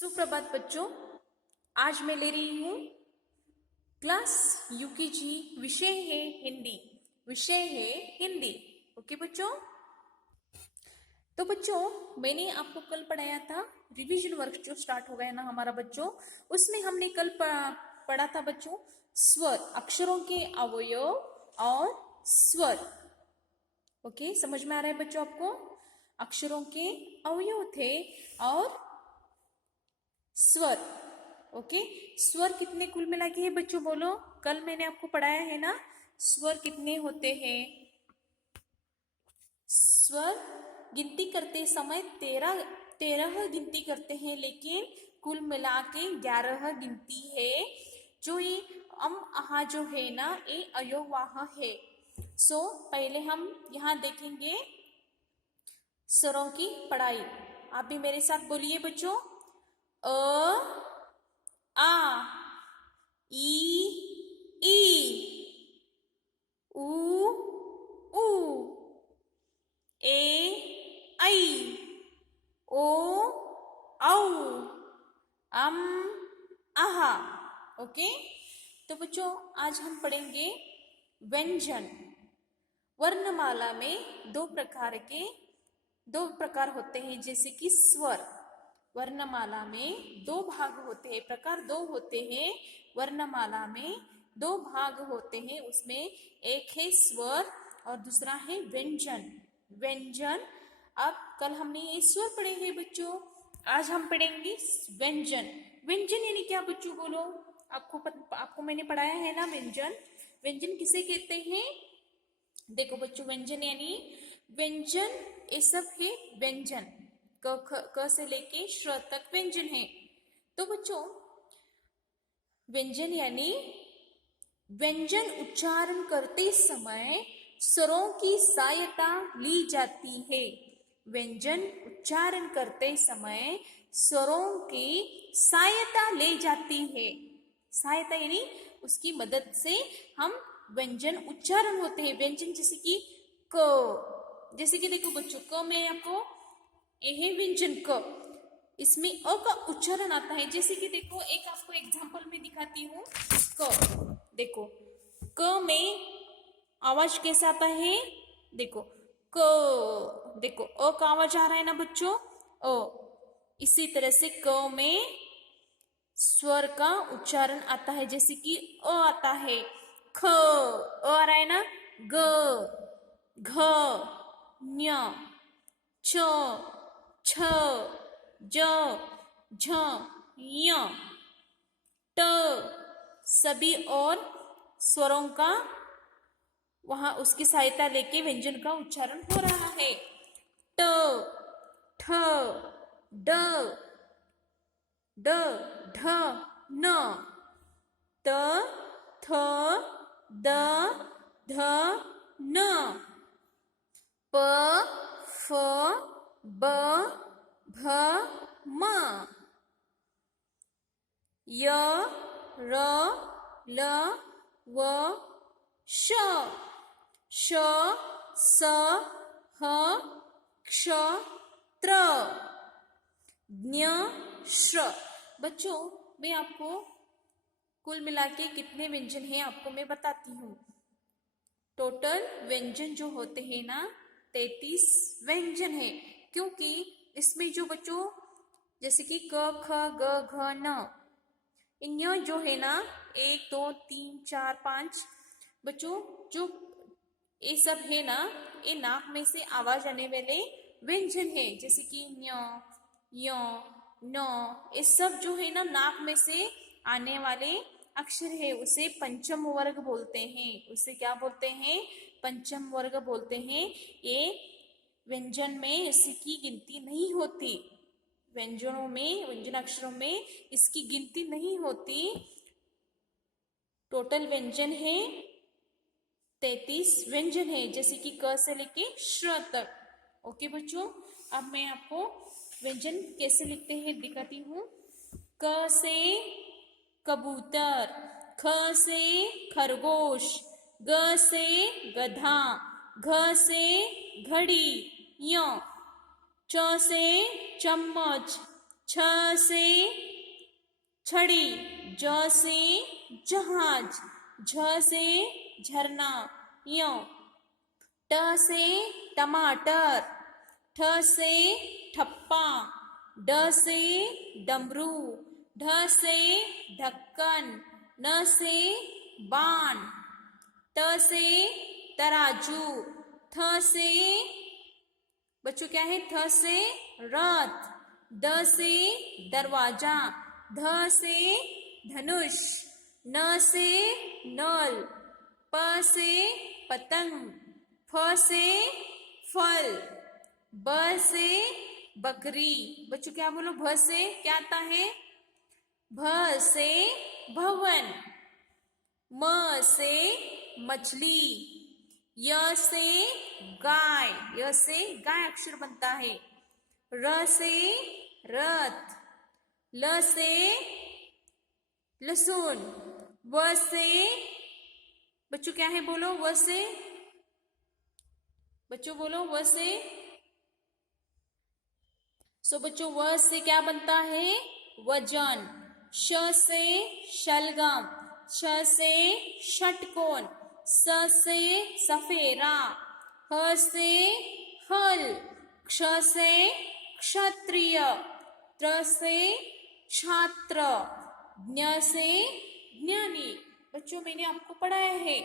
सुप्रभात बच्चों। आज मैं ले रही हूँ क्लास यूकेजी। विषय है हिंदी। ओके बच्चों। तो बच्चों, मैंने आपको कल पढ़ाया था रिवीजन वर्क जो स्टार्ट हो गया ना हमारा बच्चों। उसमें हमने कल पढ़ा था बच्चों स्वर, अक्षरों के अवयव और स्वर। ओके, समझ में आ रहा है बच्चों आपको? अक्षरों के अवयव थे और स्वर। ओके, स्वर कितने कुल मिला के है बच्चों बोलो? कल मैंने आपको पढ़ाया है ना, स्वर कितने होते हैं। स्वर गिनती करते समय 13 गिनती करते हैं, लेकिन कुल मिला के 11 गिनती है। जो ये आहा जो है ना, ये अयोवाह है। पहले हम यहाँ देखेंगे स्वरों की पढ़ाई। आप भी मेरे साथ बोलिए बच्चों। अ आ, ई, उ, ऊ, ए, ऐ, ओ, औ, अम, आहा। ओके, तो बच्चों आज हम पढ़ेंगे व्यंजन। वर्णमाला में दो प्रकार होते हैं, जैसे कि स्वर। वर्णमाला में दो भाग होते हैं, प्रकार दो होते हैं। वर्णमाला में दो भाग होते हैं, उसमें एक है स्वर और दूसरा है व्यंजन। व्यंजन, अब कल हमने ये स्वर पढ़े हैं बच्चों, आज हम पढ़ेंगे व्यंजन। व्यंजन यानी क्या बच्चों बोलो? आपको मैंने पढ़ाया है ना व्यंजन। व्यंजन किसे कहते हैं? देखो बच्चों, व्यंजन यानी व्यंजन ये सब है व्यंजन। क से लेके श्र तक व्यंजन है। तो बच्चों, व्यंजन यानी व्यंजन उच्चारण करते समय स्वरों की सहायता ली जाती है। व्यंजन उच्चारण करते समय स्वरों की सहायता ले जाती है। सहायता यानी उसकी मदद से हम व्यंजन उच्चारण होते हैं। व्यंजन जैसे कि क, जैसे कि देखो बच्चों, क में आपको ये है व्यंजन क, इसमें अ का उच्चारण आता है। जैसे कि देखो, एक आपको एग्जांपल में दिखाती हूँ। क, देखो क में आवाज कैसा आता है? देखो क, देखो अ का आवाज आ रहा है ना बच्चों, अ। इसी तरह से क में स्वर का उच्चारण आता है, जैसे कि अ आता है, ख, अ आ रहा है ना, ग, घ, ञ, च, छ, ज, झ, ञ, ट, सभी और स्वरों का वहां उसकी सहायता लेके व्यंजन का उच्चारण हो रहा है। ट, ठ, ड, ड, ढ, न, त, थ, द, ध, न, प, फ, ब, भ, म, य, र, ल, व, श, श, स, ह, क्ष, त्र, ज्ञ, श्र। बच्चों, मैं आपको कुल मिला के कितने व्यंजन हैं आपको मैं बताती हूँ। टोटल व्यंजन जो होते हैं ना, 33 व्यंजन है। क्योंकि इसमें जो बच्चों जैसे कि क, ख, ग, घ, न, इन जो है ना 1 2 3 4 5 बच्चों, जो ये सब है ना, ये नाक में से आवाज आने वाले व्यंजन है। जैसे कि न्य, य, न, ये सब जो है ना नाक में से आने वाले अक्षर है, उसे पंचम वर्ग बोलते हैं। उसे क्या बोलते हैं? पंचम वर्ग बोलते हैं। ये व्यंजन में इसकी गिनती नहीं होती। व्यंजनों में, व्यंजन अक्षरों में इसकी गिनती नहीं होती। टोटल व्यंजन है 33 व्यंजन है, जैसे कि क से लेके श्र तक। ओके बच्चों, अब मैं आपको व्यंजन कैसे लिखते हैं दिखाती हूँ। क से कबूतर, ख से खरगोश, ग से गधा, घ से घड़ी, य, च से चम्मच, छ से छड़ी, ज से जहाज, झ से झरना, य, ट से टमाटर, ठ से ठप्पा, ड से डमरू, ढ से ढक्कन, न से बाण, त से तराजू, थ से बच्चों क्या है, थ से रथ, द से दरवाजा, ध से धनुष, न से नल, प से पतंग, फ से फल, ब से बकरी। बच्चों क्या बोलो, भ से क्या आता है, भ से भवन, म से मछली, य से गाय, य से गाय अक्षर बनता है, र से रथ, ल से लहसुन, व से बच्चों क्या है बोलो, व से बच्चों बोलो, व से बच्चों व से क्या बनता है, वजन, श से शलगम, श से षटकोण, स से सफेरा, ह से हल, क्ष से क्षत्रिय, त्र से छात्र, ज्ञ से ज्ञानी। बच्चों मैंने आपको पढ़ाया है,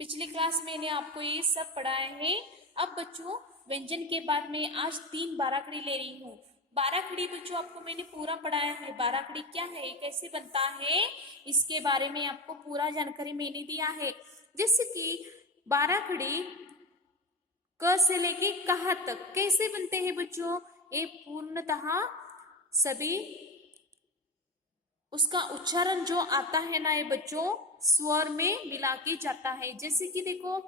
पिछली क्लास में मैंने आपको ये सब पढ़ाया है। अब बच्चों व्यंजन के बाद में आज 3 बाराखड़ी ले रही हूँ। बाराखड़ी बच्चों आपको मैंने पूरा पढ़ाया है, बाराखड़ी क्या है, कैसे बनता है, इसके बारे में आपको पूरा जानकारी मैंने दिया है। जैसे कि बाराखड़ी क से लेके कहा तक कैसे बनते हैं बच्चों, ये पूर्णतः सभी उसका उच्चारण जो आता है ना ये बच्चों स्वर में मिला के जाता है। जैसे कि देखो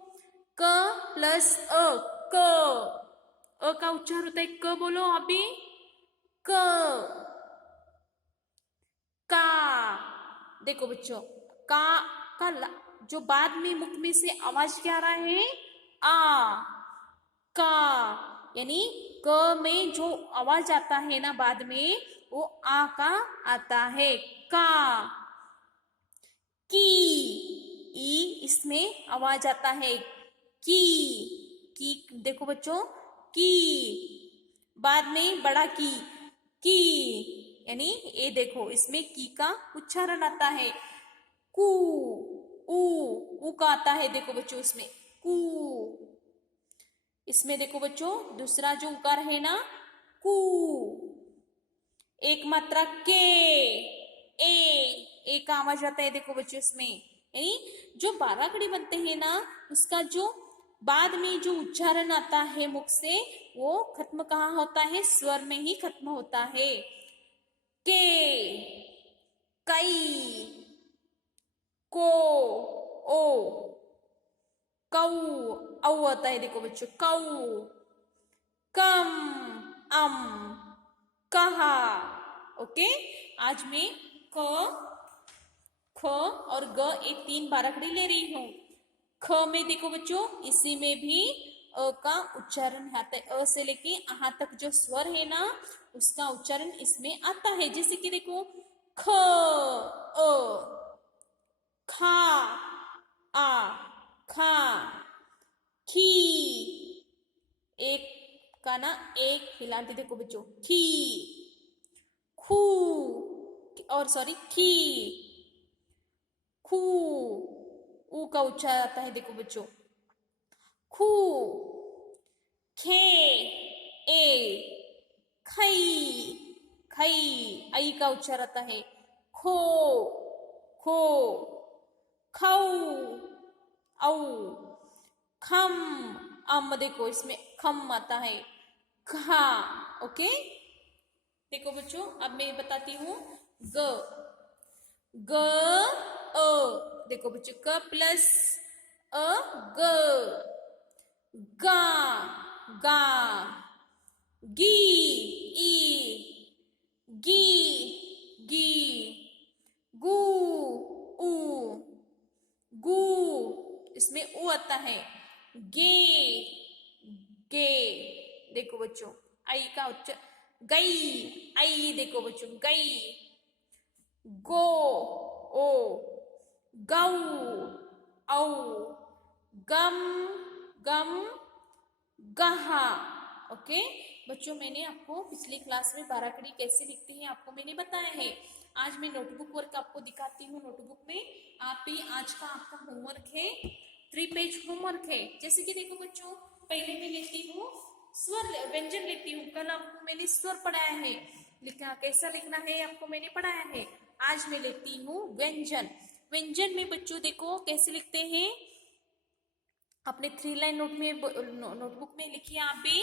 क प्लस अ, क, अ का उच्चार होता है क, बोलो अभी, क, का। देखो बच्चों का जो बाद में मुख में से आवाज क्या आ रहा है, आ, का, यानी क में जो आवाज आता है ना बाद में वो आ का आता है, का। की, ई इसमें आवाज आता है, की देखो बच्चों, की बाद में बड़ा की, यानी ये देखो इसमें की का उच्चारण आता है, कू, ऊ का आता है, देखो बच्चों इसमें कू। इसमें देखो बच्चों दूसरा जो उकार है ना, कू, एक मात्रा के, ए का आवाज आता है, देखो बच्चों इसमें, यानी जो बाराखड़ी बनते हैं ना उसका जो बाद में जो उच्चारण आता है मुख से वो खत्म कहाँ होता है, स्वर में ही खत्म होता है। के, कई, को, ओ, कौ, औ आता है, देखो बच्चों कौ, कम, अम, कहा। ओके, आज मैं क, ख और ग एक 3 बाराखड़ी ले रही हूँ। ख में देखो बच्चों इसी में भी अ का उच्चारण आता है, अ से लेके आ तक जो स्वर है ना उसका उच्चारण इसमें आता है। जैसे कि देखो ख, अ, खा, आ, खा, खी, एक का ना एक हिलाते देखो बच्चों, खी, खू, और सॉरी खी, खू, ऊ का उच्चार आता है, देखो बच्चों खू, खे, ए, खई, खई, आई का उच्चार आता है, खो, खो, खौ, औ, खम, अम देखो इसमें खम आता है, खा। ओके, देखो बच्चों अब मैं बताती हूँ ग, ग, अ, देखो बच्चों क प्लस अ, ग, गा, गा, गी, ई, गी, गी, गू, ऊ, गू, इसमें ऊ आता है, गे, गे, देखो बच्चों आई का उच्चार, गई, आई देखो बच्चों, गई। गो, ओ, गौ, औ, गम, गम, गहा। ओके बच्चों, मैंने आपको पिछली क्लास में बाराखड़ी कैसे लिखते हैं आपको मैंने बताया है। आज मैं नोटबुक वर्क आपको दिखाती हूँ। नोटबुक में आप भी आज का आपका होमवर्क है, 3 पेज होमवर्क है। जैसे कि देखो बच्चों, पहले मैं लेती हूँ स्वर, व्यंजन लेती हूँ। कल आपको मैंने स्वर पढ़ाया है, लिखा कैसा लिखना है आपको मैंने पढ़ाया है। आज मैं लेती हूँ व्यंजन। व्यंजन में बच्चों देखो कैसे लिखते हैं, अपने 3 लाइन नोटबुक में लिखिए आप भी।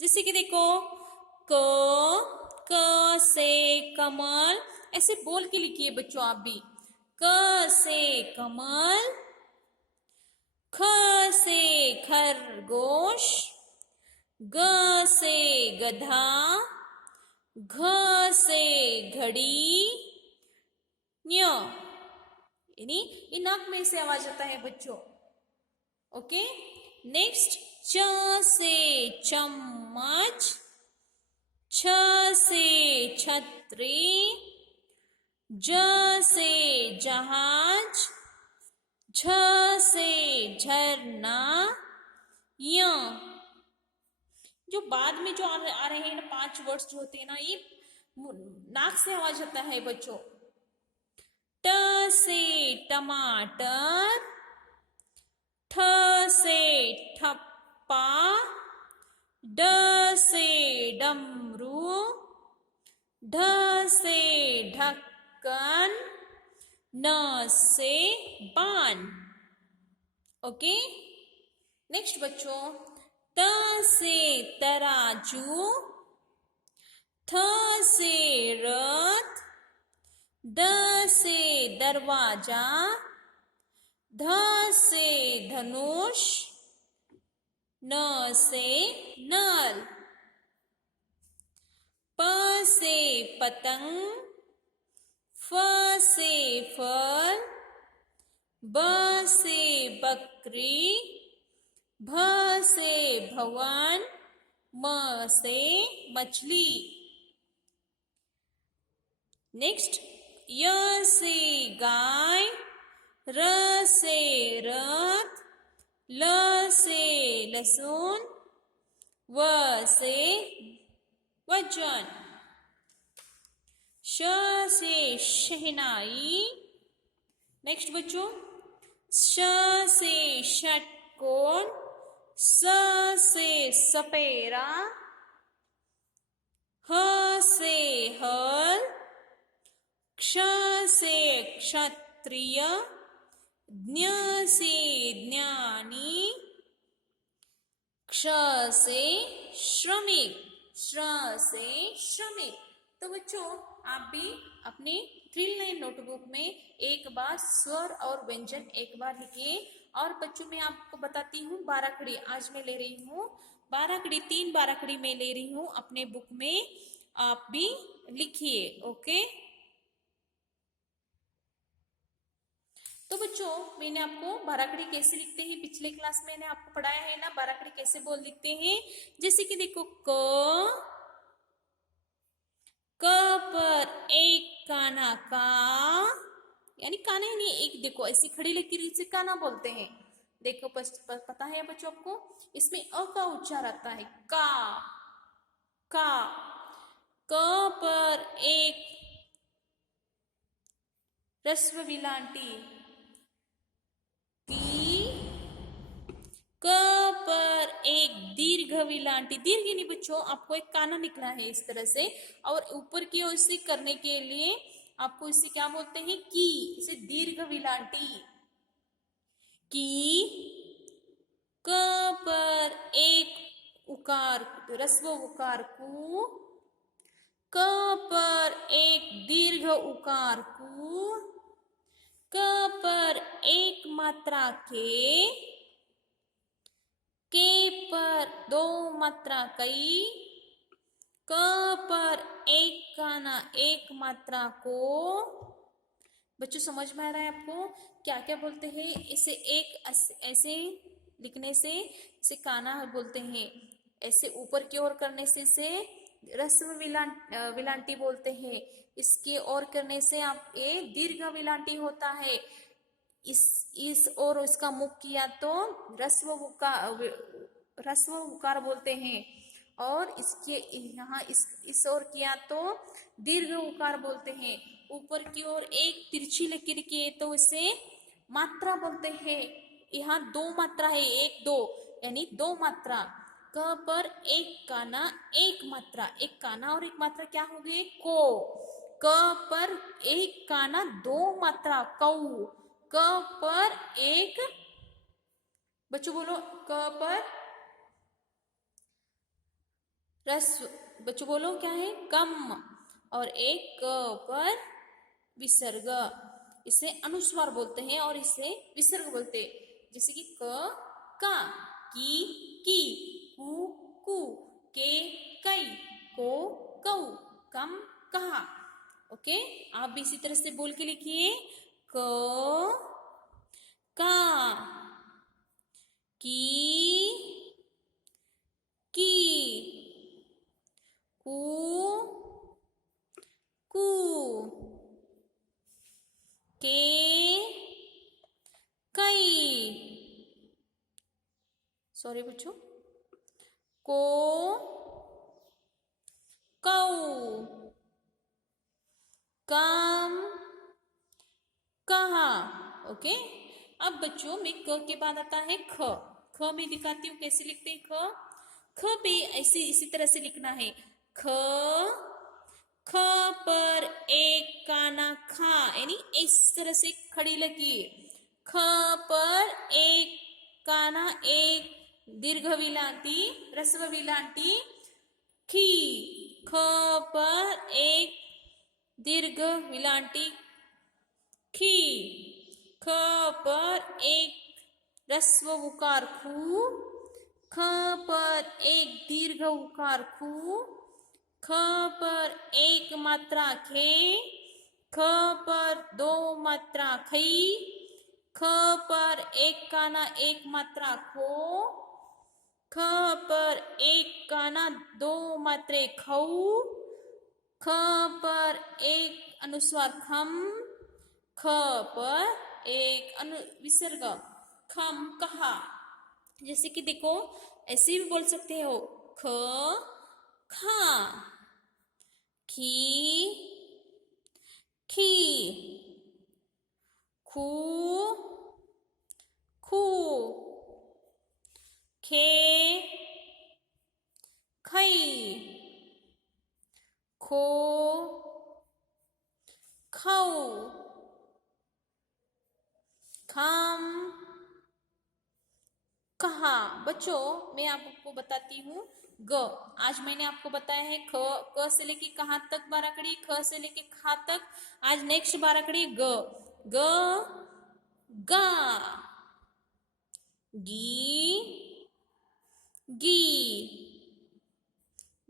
जैसे कि देखो, क से कमल, ऐसे बोल के लिखिए बच्चों आप भी। क से कमल, ख से खरगोश, ग से गधा, घ से घड़ी, न्य, यानी ये नाक में से आवाज आता है बच्चों। ओके, नेक्स्ट, च से चम्मच, छ से छतरी, ज से जहाज, झ से झरना, य, जो बाद में जो आ रहे हैं ना 5 वर्ड्स जो होते हैं ना, ये नाक से आवाज आता है बच्चों। ट से टमाटर, ठ से ठप्पा, ड से डमरू, ढ से ढक्कन, न से बान। ओके, नेक्स्ट बच्चों, त से तराजू, थ से रथ, द से दरवाजा, ध से धनुष, न से नल, प से पतंग, फ से फल, ब से बकरी, भ से भवन, म से मछली। नेक्स्ट, य से गाय, र से रथ, ल से लहसुन, व से वजन, श से शहनाई। नेक्स्ट बच्चों, श से षटकोण, स से सपेरा, ह से हल, क्ष से क्षत्रिय, ज्ञ से ज्ञानी, क्ष से श्रमिक, श्र से श्रमिक। तो बच्चों, आप भी अपने 3 लाइन नोटबुक में एक बार स्वर और व्यंजन एक बार लिखिए। और बच्चों, मैं आपको बताती हूँ बाराखड़ी आज मैं ले रही हूँ। बाराखड़ी 3 बाराखड़ी मैं ले रही हूँ अपने बुक में, आप भी लिखिए। ओके, तो बच्चों, मैंने आपको बाराखड़ी कैसे लिखते हैं पिछले क्लास में मैंने आपको पढ़ाया है ना, बाराखड़ी कैसे बोल लिखते हैं। जैसे कि देखो, क पर एक काना का, यानी काना ही नहीं, एक देखो ऐसी खड़ी लकीर से काना बोलते हैं। देखो पता है बच्चों आपको, इसमें अ का उच्चार आता है, का। क पर एक ह्रस्व विलांटी, क पर एक दीर्घ विलांटी, दीर्घ नहीं बच्चों, आपको एक काना निकला है इस तरह से, और ऊपर की ओर से करने के लिए आपको इसे क्या बोलते हैं, की, इसे दीर्घ विलांटी की। क पर एक उकार, ह्रस्व उकार कु, क पर एक दीर्घ उकार कु, क पर एक मात्रा के पर 2 मात्रा कई, क पर एक काना एक मात्रा को। बच्चों, समझ में आ रहा है आपको क्या क्या बोलते हैं? इसे एक ऐसे लिखने से इसे काना बोलते हैं, ऐसे ऊपर की ओर करने से इसे रस्व विलांटी बोलते हैं। इसके और करने से आप ये दीर्घ विलांटी होता है। इस और इसका मुख किया तो रस्व उकार बोलते हैं, और इसके यहाँ इस ओर किया तो दीर्घ उकार बोलते हैं। ऊपर की ओर एक तिरछी लकीर किए तो इसे मात्रा बोलते हैं। यहाँ दो मात्रा है, एक दो यानी दो मात्रा। क पर एक काना एक मात्रा, एक काना और एक मात्रा क्या हो गए को। क पर एक काना दो मात्रा कऊ। क पर एक, बच्चों बोलो क पर रस्व, बच्चों बोलो क्या है कम, और एक क पर विसर्ग। इसे अनुस्वार बोलते हैं और इसे विसर्ग बोलते हैं। जैसे कि का, की, कु, कु, के, कई, को, कऊ, कम, कहा। ओके, आप भी इसी तरह से बोल के लिखिए। का, की, कु, कु, के, कई, सॉरी बच्चों, को, कऊ, कम, कहा। ओके, अब बच्चों में क के बाद आता है ख। ख में दिखाती हूँ कैसे लिखते हैं ख। ख पे ऐसे इसी तरह से लिखना है। ख, ख पर एक काना खा, यानी इस तरह से खड़ी लगी। ख पर एक काना एक दीर्घ विलांटी रस्व विलांटी खी। ख पर एक दीर्घ विलांटी खी। ख पर एक रस्व उकार खू। ख पर एक दीर्घ उकार खू। ख पर एक मात्रा खे। ख पर दो मात्रा खई। ख पर एक काना एक मात्रा खो। ख पर एक काना दो मात्रे खऊ। ख पर एक अनुस्वार खम। ख पर एक विसर्ग खम, कहा। जैसे कि देखो ऐसे भी बोल सकते हो ख, खा, खी, खी, खू, खू, खे, खई, खो, खाऊ, खाम, कहा। बच्चों मैं आपको बताती हूँ ग। आज मैंने आपको बताया है ख, क से लेके कहाँ तक बाराकड़ी, ख से लेके खा तक। आज नेक्स्ट बाराकड़ी ग। ग, गा, गी, गी,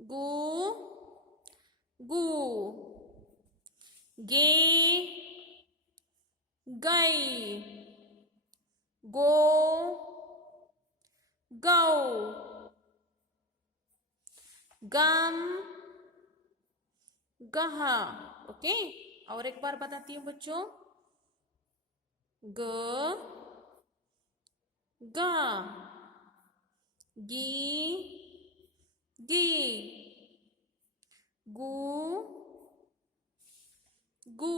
गु, गु, गे, गई, गो, गौ, गम, गहा। ओके, और एक बार बताती हूँ बच्चों। ग, गा, गी, गी, गु, गु,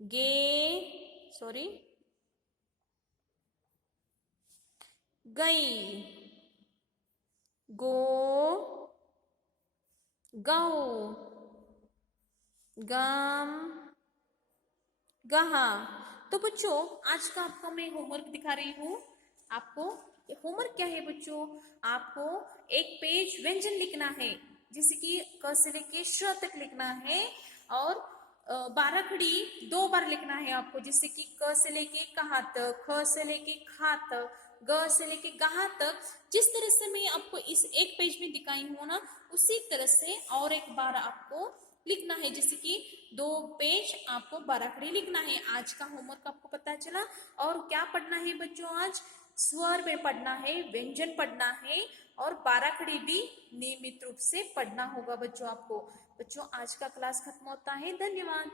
गे, सॉरी, गई, गो, गौ, गम, गहा। तो बच्चों आज का आपको मैं होमवर्क दिखा रही हूँ। आपको होमवर्क क्या है बच्चों, आपको एक पेज व्यंजन लिखना है, जैसे कि क से लेके श तक लिखना है, और बाराखड़ी 2 बार लिखना है आपको, जैसे कि क से लेके कहा तक, ख से लेके खा तक, ग से लेके गहा तक। जिस तरह से मैं आपको इस एक पेज में दिखाई हूँ ना, उसी तरह से और एक बार आपको लिखना है, जैसे कि 2 पेज आपको बाराखड़ी लिखना है। आज का होमवर्क आपको पता चला। और क्या पढ़ना है बच्चों आज, स्वर में पढ़ना है, व्यंजन पढ़ना है और बाराखड़ी भी नियमित रूप से पढ़ना होगा बच्चों आपको। बच्चों आज का क्लास खत्म होता है, धन्यवाद।